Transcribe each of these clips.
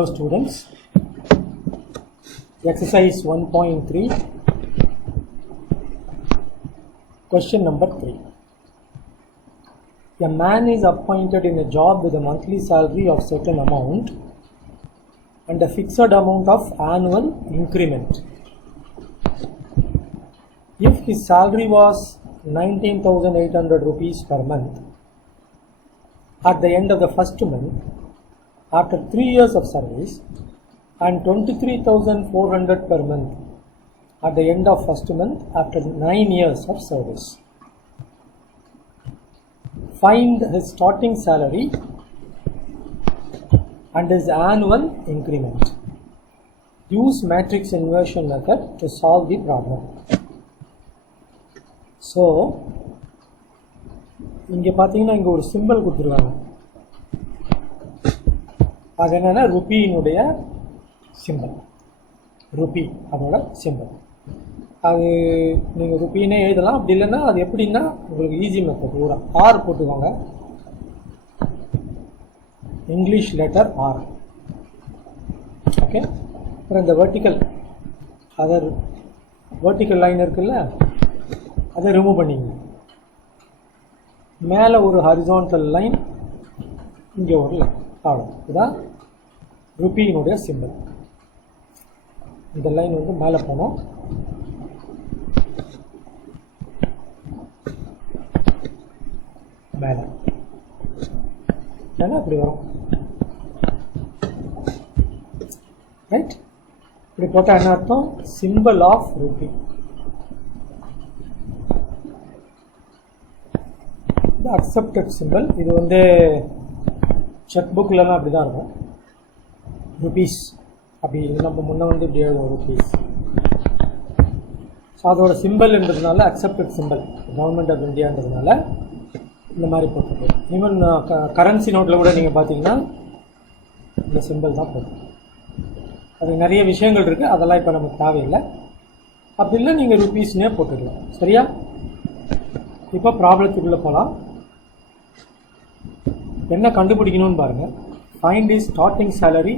Hello students, exercise 1.3, question number 3. A man is appointed in a job with a monthly salary of certain amount and a fixed amount of annual increment. If his salary was 19,800 rupees per month at the end of the first month, after 3 years of service, and 23,400 per month at the end of first month after 9 years of service. Find his starting salary and his annual increment. Use matrix inversion method to solve the problem. So, இங்கே பார்த்தீங்கன்னா இங்கே ஒரு சிம்பிள் கொடுத்துருவாங்க. அது என்னன்னா ருப்பியினுடைய simple, rupee அதோட சிம்பிள். அது நீங்கள் ருப்பின்னே எழுதலாம். அப்படி இல்லைன்னா அது எப்படின்னா உங்களுக்கு ஈஸி மெத்தட், ஒரு ஆர் போட்டுக்கோங்க, இங்கிலீஷ் லெட்டர் ஆர். ஓகே, அப்புறம் இந்த வெர்டிக்கல் லைன் இருக்குல்ல, அதை ரிமூவ் பண்ணிங்க. மேலே ஒரு ஹரிசான்டல் லைன், இங்கே ஒரு லைன், அவ்வளோ. இதுதான் ருப்பியினுடைய சிம்பிள். இந்த லைன் வந்து மேலே போனோம், மேலே ஏன்னா இப்படி வரும், ரைட்? இப்படி போட்டால் என்ன அர்த்தம்? Simple of rupee. இது அக்செப்டட் சிம்பிள். இது வந்து செக் புக்கிலலாம் அப்படி தான் இருக்கும். ருபீஸ் அப்படி நம்ம முன்னே வந்து இப்படி எழுதுவோம், ருபீஸ். ஸோ அதோட சிம்பிள்ன்றதுனால அக்செப்டட் சிம்பிள், கவர்மெண்ட் ஆஃப் இந்தியான்றதுனால இந்த மாதிரி போட்டுருக்கு. ஈவன் கரன்சி நோட்டில் கூட நீங்கள் பார்த்தீங்கன்னா இந்த சிம்பிள் தான் போட்டுருக்கு. அது நிறைய விஷயங்கள் இருக்குது, அதெல்லாம் இப்போ நமக்கு தேவையில்லை. அப்படி இல்லை நீங்கள் ருபீஸ்னே போட்டுக்கலாம். சரியா? இப்போ ப்ராப்ளத்துக்குள்ளே போகலாம். என்ன கண்டுபிடிக்கணும்னு பாருங்கள். Find is starting salary.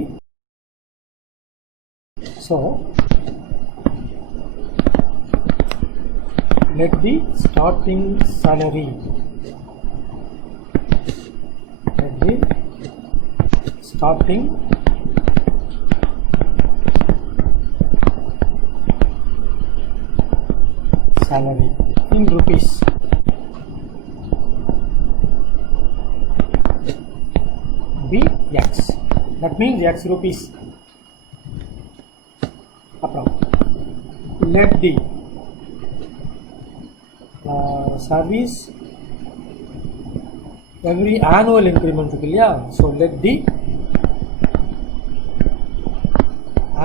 So, let the starting salary, in rupees be X. That means X rupees. அப்புறம் let the service every annual increment இருக்கு இல்லையா? So let the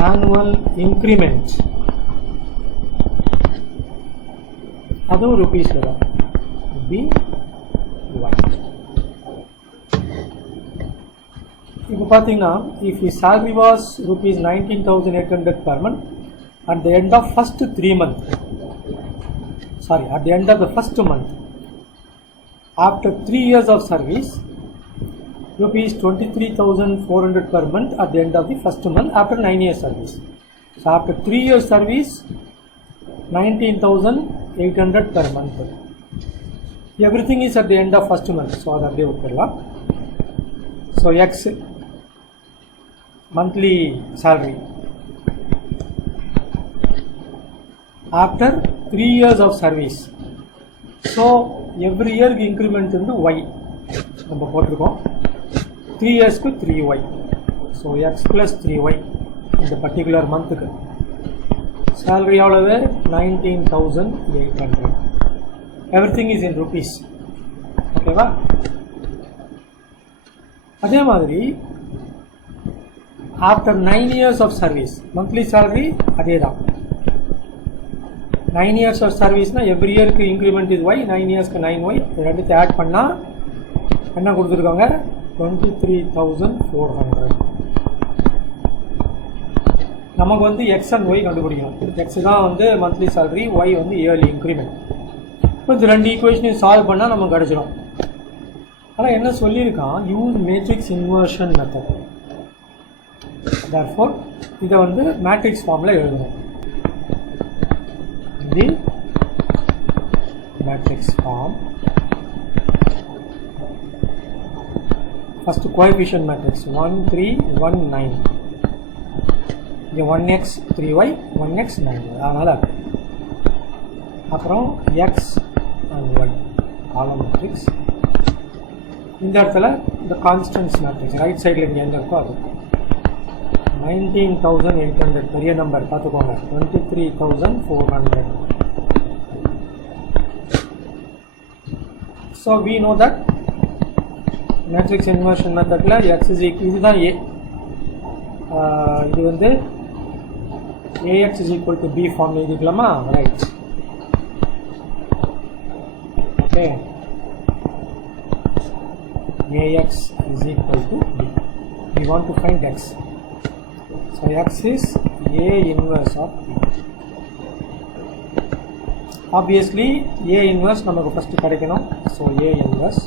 annual increment அதுவும் ருபீஸில் தான், be Y. இப்போ பார்த்தீங்கன்னா if his salary was rupees 19,800 per month at the end of first 3 months, at the end of the first month after 3 years of service, rupees 23,400 per month at the end of the first month after 9 years service. So after 3 years service, 19,800 per month. Everything is at the end of first month, so அதை அப்படியே விட்டுடலாம். So X monthly salary after 3 years of service. So every year increment into Y நம்ம போட்டிருக்கோம். 3 yearsக்கு 3Y. So X plus 3Y இந்த பர்டிகுலர் மந்த்துக்கு. salary எவ்வளவு? 19,800. everything is in rupees. ஓகேவா? அதே மாதிரி after 9 years of service, monthly salary அதே தான். 9 years of serviceனா எவ்ரி இயருக்கு இன்க்ரிமெண்ட் இஸ் ஒய், 9 இயர்ஸ்க்கு 9Y. ரெண்டுத்தை ஆட் பண்ணால் என்ன கொடுத்துருக்காங்க? 23,400. நமக்கு வந்து எக்ஸ் அண்ட் ஒய் கண்டுபிடிக்கணும். எக்ஸ் தான் வந்து மந்த்லி சேலரி, ஒய் வந்து இயர்லி இன்க்ரிமெண்ட். இப்போ இந்த ரெண்டு ஈக்குவேஷனையும் சால்வ் பண்ணால் நமக்கு கிடச்சிடும். ஆனால் என்ன சொல்லியிருக்கான்? Use matrix inversion method. therefore இதை வந்து மேட்ரிக்ஸ் ஃபார்மில் எழுதணும். The matrix form first coefficient matrix 1 3 1 9 இங்கே 1x 3y 1x 9y அதனால் அப்புறம் x and y column matrix. இந்த இடத்துல இந்த கான்ஸ்டன்ஸ் மேட்ரிக்ஸ் ரைட் சைடில் இங்கே எங்கே இருக்கோ அது 19,800 பெரிய நம்பர் பார்த்துக்கோங்க. 23,400. So we know that matrix inversion மெத்தடில் எக்ஸ் இஸ் இதுதான் ஏ. இது வந்து AX is equal to B form எழுதிக்கலாமா? Right. Okay, AX is equal to B. We want to find X. So X is A inverse of B. Obviously A inverse நமக்கு first கிடைக்கணும். So A inverse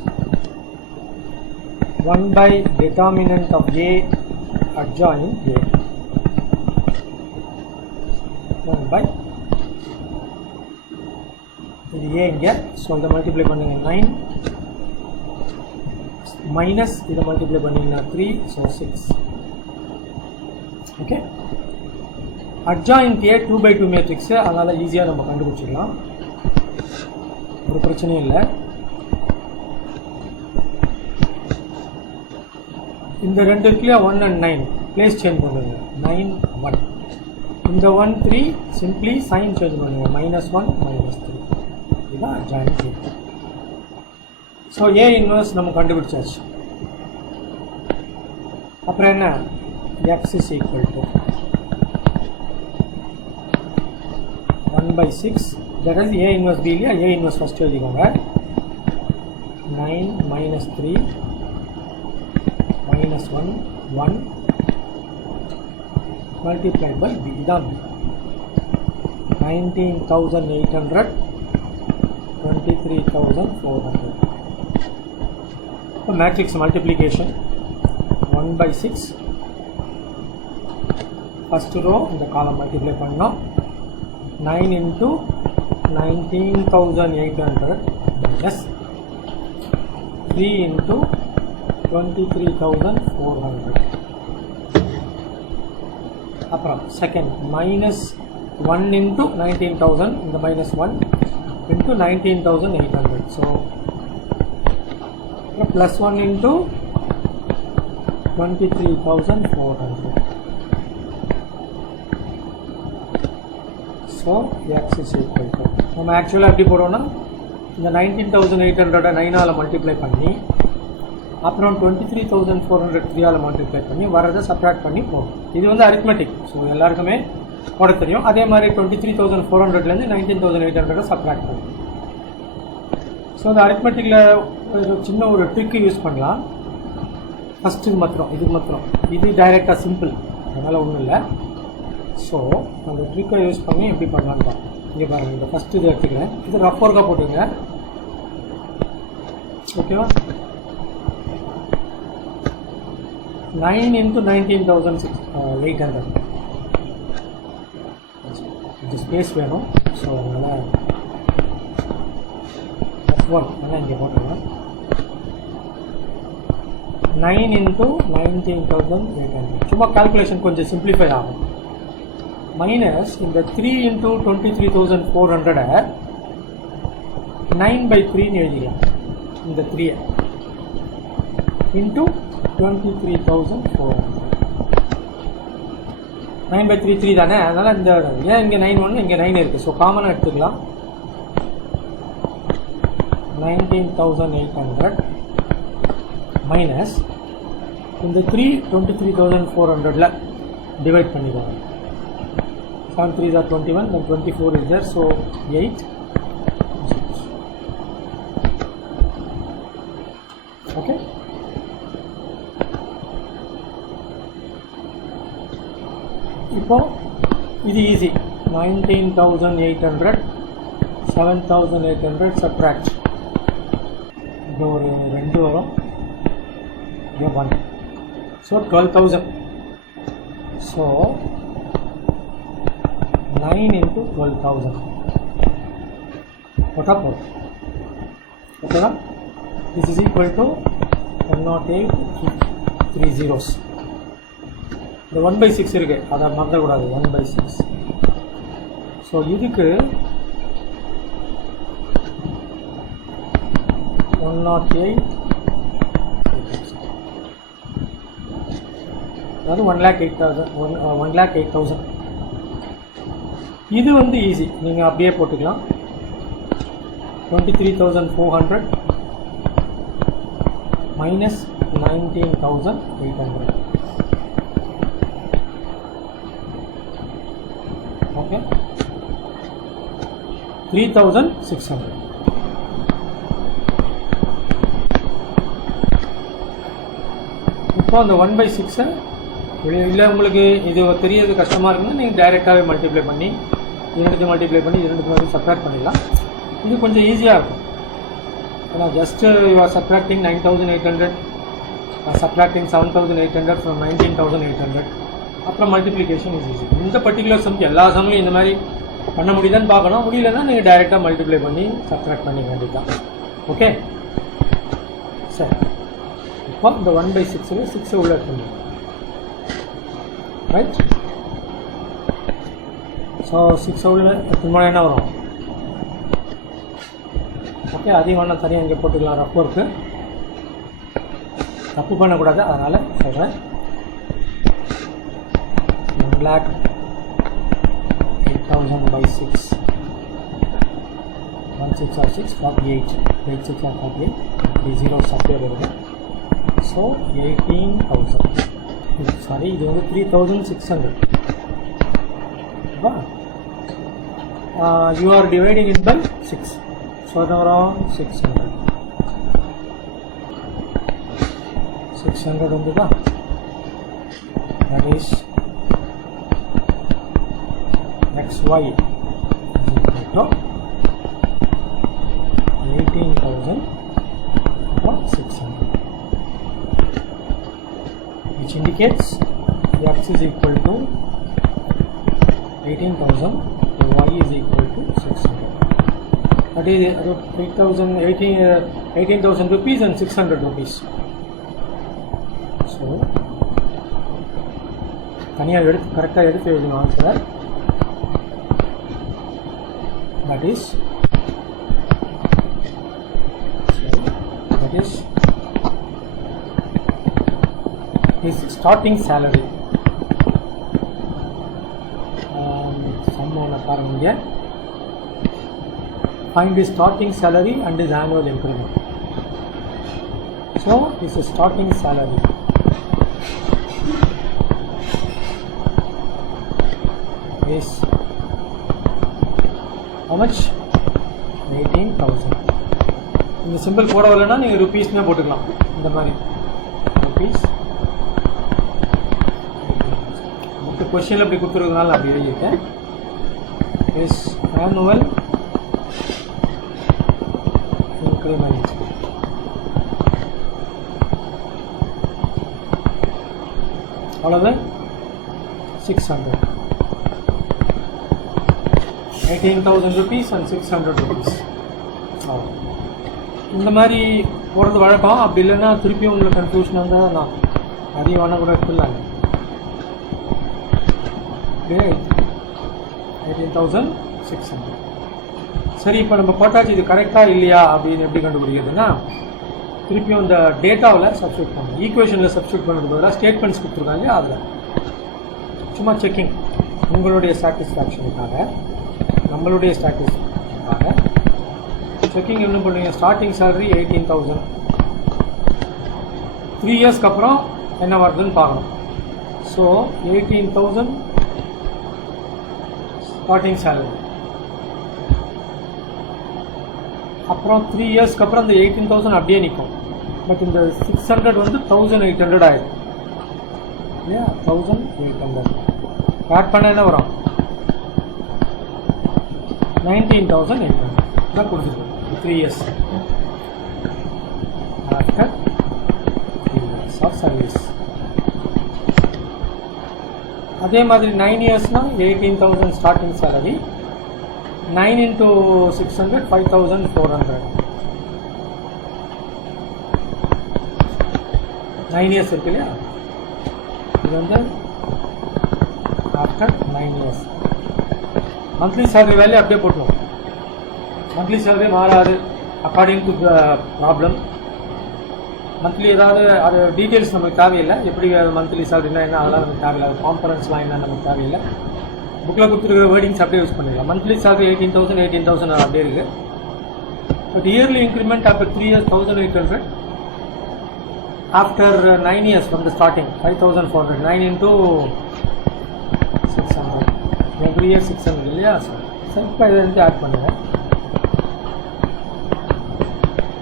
1 by determinant of A adjoin A 1 by இது A இங்கே. ஸோ இதை மல்டிப்ளை பண்ணுங்க 9 மைனஸ் இதை மல்டிப்ளை பண்ணிங்கன்னா 3, ஸோ 6. Okay, adjoint ஏ 2/2 மேட்ரிக்ஸு, அதனால் ஈஸியாக நம்ம கண்டுபிடிச்சிக்கலாம், ஒரு பிரச்சனையும் இல்லை. இந்த ரெண்டு இருக்குல்லையா 1 and 9 பிளேஸ் சேஞ்ச் பண்ணுங்க. 9 1, இந்த 1 3 சிம்பிளி சைன் சேஞ்ச் பண்ணுங்க. -1 -3 இதுதான் adjoint A. So A inverse நம்ம கண்டுபிடிச்சாச்சு. அப்புறம் என்ன? X is equal to 1/6. That is A inverse B இல்லையா? ஏ இன்வர்ஸ் ஃபஸ்ட்டு எழுதிக்கோங்க. 9 -3 -1 1 மல்டிப்ளைட் பை பி. இதான் பி. 19,800 23,400. இப்போ மேட்ரிக்ஸ் மல்டிப்ளிகேஷன் 1/6 ஃபஸ்ட்டு ரோ இந்த காலம் மல்டிப்ளை பண்ணோம். 9 into 19,800 minus 3 into 23,400. அப்புறம் செகண்ட் -1 into 19,000 இந்த -1 into 19,800. So +1 into 23,400. So x is equal to நம்ம ஆக்சுவலாக எப்படி போடுவோம்னா இந்த 19,800 9ஆல் மல்டிப்ளை பண்ணி அப்புறம் 23,400 3ஆல் மல்டிப்ளை பண்ணி வரதை சப்ராக்ட் பண்ணி போடும். இது வந்து அரித்மெட்டிக், ஸோ எல்லாருக்குமே போட தெரியும். அதே மாதிரி 23,400லேருந்து 19,800 சப்ராக்ட் பண்ணும். ஸோ அந்த அரித்மெட்டிக்கில் ஒரு சின்ன ஒரு ட்ரிக்கு யூஸ் பண்ணலாம். ஃபஸ்ட்டுக்கு மாத்திரம் இதுக்கு மாத்திரம் இது டைரெக்டாக சிம்பிள், அதனால் ஒன்றும் இல்லை. ஸோ அந்த ட்ரிக்கை யூஸ் பண்ணி எப்படி பண்ணலான்னு தான் இங்கே பாருங்கள். இந்த ஃபஸ்ட்டு இது எடுத்துக்கிறேன், இது ரஃப் ஒர்க்காக போட்டுங்க. ஓகேவா? 9 into 19,800 இது ஸ்பேஸ் வேணும். ஸோ அதனால் ரஃப் ஒர்க் அதனால் இங்கே போட்டுருவேன். 9 into 19,800 சும்மா கால்குலேஷன் கொஞ்சம் சிம்பிளிஃபை ஆகும். மைனஸ் இந்த 3 into 23,400 9/3 எழுதிக்கலாம். இந்த 3 into 23,400 9/3 3 தானே, அதனால் இந்த ஏன் இங்கே 9 1 இங்கே 9 இருக்குது. ஸோ காமனாக எடுத்துக்கலாம். 19,800 மைனஸ் இந்த 3 23,400ல் டிவைட் பண்ணிடுவாங்க. 7 3s are 21, then 24 is there, so 8. Okay. இப்போ இது ஈஸி. 19,800 7,800 சப்ராக்ட். இப்போ ஒரு 2 வரும், இங்கே 1. ஸோ 12,000. So 9 into 12,000. What up? Okay, this is equal to 108 3 zeros. The 1 by 6 இருக்கு, அதை மறந்துடக்கூடாது. 1 by 6. ஸோ இதுக்கு 108, அதாவது 1,08,000. இது வந்து ஈஸி, நீங்கள் அப்படியே போட்டுக்கலாம். 23,400 minus 19,800. Okay, 3,600. இப்போ அந்த 1 by 6 இல்லை உங்களுக்கு இது தெரியறது கஷ்டமாக இருக்குன்னா நீங்கள் டைரெக்டாகவே மல்டிப்ளை பண்ணி ரெண்டுக்கு சப்ராக்ட் பண்ணிடலாம். இது கொஞ்சம் ஈஸியாக இருக்கும். ஏன்னா ஜஸ்ட் யூ ஆர் சப்ராக்டிங் 9,800, சப்ராக்டிங் 7,800 from 19,800, அப்புறம் மல்டிப்ளிகேஷன் இஸ் ஈஸி. இந்த பர்டிகுலர் சம்க்கு எல்லா சம்லையும் இந்த மாதிரி பண்ண முடியுதான்னு பார்க்கணும். முடியலன்னா நீங்கள் டைரெக்டாக மல்டிப்ளை பண்ணி சப்ராக்ட் பண்ணி வேண்டியதான். ஓகே, சரி. இப்போ இந்த 1 by 6 6 உள்ள பண்ணி ரைட். ஸோ 6 உள்ள திரும்ப என்ன வரும்? ஓகே, அதையும் வேணால் தனியாக இங்கே போட்டுக்கலாம். ரஃப் ஒர்க்கு தப்பு பண்ணக்கூடாது, அதனால் சொல்கிறேன். 1,08,000 by 6. 1 6 are 6, 48. 8 6 are 48. 3 zeros அப்படியே வருது. ஸோ 18,000. சாரி, இது வந்து 3,600. You are dividing it by 6. So around 600. 600 வந்துதா? That is xy is equal to 18,600, which indicates x is equal to 18,000, y is equal to 600. That is 18,000 rupees and 600 rupees. So தனியாக கரெக்டாக எடுத்து எழுதணும் answer. That is his starting salary. Someone பாருங்க, find his starting salary and his annual increment. So his starting salary is how much? 18,000. இந்த சிம்பிள் போட வரலன்னா நீங்கள் ருபீஸ்னே போட்டுக்கலாம். இந்த மாதிரி ருபீஸ் புக்கு கொஸ்டினில் அப்படி கொடுத்துருக்கனால அப்படி எழுதியிருக்கேன். Is annual increment. அவ்வளோதான். 600. 18,000 rupees and 600 rupees. இந்த மாதிரி போடுறது வழக்கம். அப்படி இல்லைன்னா திருப்பியும் உங்களுக்கு கன்ஃபியூஷன் இருந்தால் நான் அதையும் வேணால் கூட எடுத்துடலாங்க. 18,600. சரி, இப்போ நம்ம போட்டாச்சு. இது கரெக்டாக இல்லையா அப்படின்னு எப்படி கண்டுபிடிக்கிறதுனா, திருப்பியும் இந்த டேட்டாவில் சப்ஸ்டியூட் பண்ணணும். ஈக்குவேஷனில் சப்ஸ்டியூட் பண்ணுறது பதிலாக ஸ்டேட்மெண்ட்ஸ் கொடுத்துருக்காங்க. அதில் சும்மா செக்கிங், உங்களுடைய சாட்டிஸ்ஃபேக்ஷனுக்காக, நம்மளுடைய ஸ்டாட்டிஸ்டிக்காக செக்கிங் என்ன பண்ணுவீங்க? ஸ்டார்டிங் சேலரி 18,000, 3 இயர்ஸ்க்கு அப்புறம் என்ன வருதுன்னு பார்க்கணும். ஸோ 18,000 ஸ்டார்டிங் சேலரி, அப்புறம் 3 இயர்ஸ்க்கு அப்புறம் இந்த 18,000 அப்படியே நிற்கும். பட் இந்த 600 வந்து 1,800 ஆயிடும் இல்லையா? 1,800 ஆட் பண்ண என்ன வரும்? 19,800 தான் கொடுத்துருக்கோம். 3 years after 3 years of service. அதே மாதிரி 9 இயர்ஸ்னால் 18,000 ஸ்டார்டிங் சேலரி. 9 into 600 5,400. 9 இயர்ஸ் இருக்கு இல்லையா, இது வந்து ஆஃப்டர் 9 இயர்ஸ். மந்த்லி சேலரி வேல்யூ அப்படியே போட்டுருவோம். மந்த்லி சேலரி மாறாது அக்கார்டிங் டு ப்ராப்ளம். மந்த்லி ஏதாவது அது டீட்டெயில்ஸ் நமக்கு தேவையில்லை. எப்படி மந்த்லி சேலரினா என்ன அதெல்லாம் நமக்கு தேவையில்லை. அது காம்பரன்ஸ்லாம் என்ன நமக்கு தேவையில்லை. புக்கில் கொடுத்துருக்கிற வேர்டிங்ஸ் அப்படியே யூஸ் பண்ணிடலாம். மந்த்லி சேலரி 18,000 அப்படியே இருக்குது. But yearly increment after 3 years 1,800. After 9 years from the starting 5,400. 9 into 600. Every year 600 இல்லையா சார். இப்போ இதை வந்து ஆட் பண்ணுங்கள்.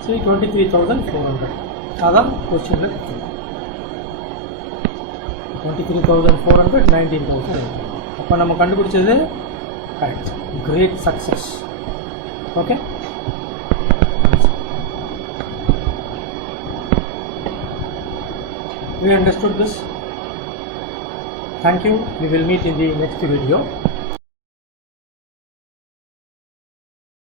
சரி 23,400. அதான் கொஸ்டினில் 23,400 19,000. அப்போ நம்ம கண்டுபிடிச்சது correct. Great success. Okay, we understood this. Thank you. We will meet in the next video.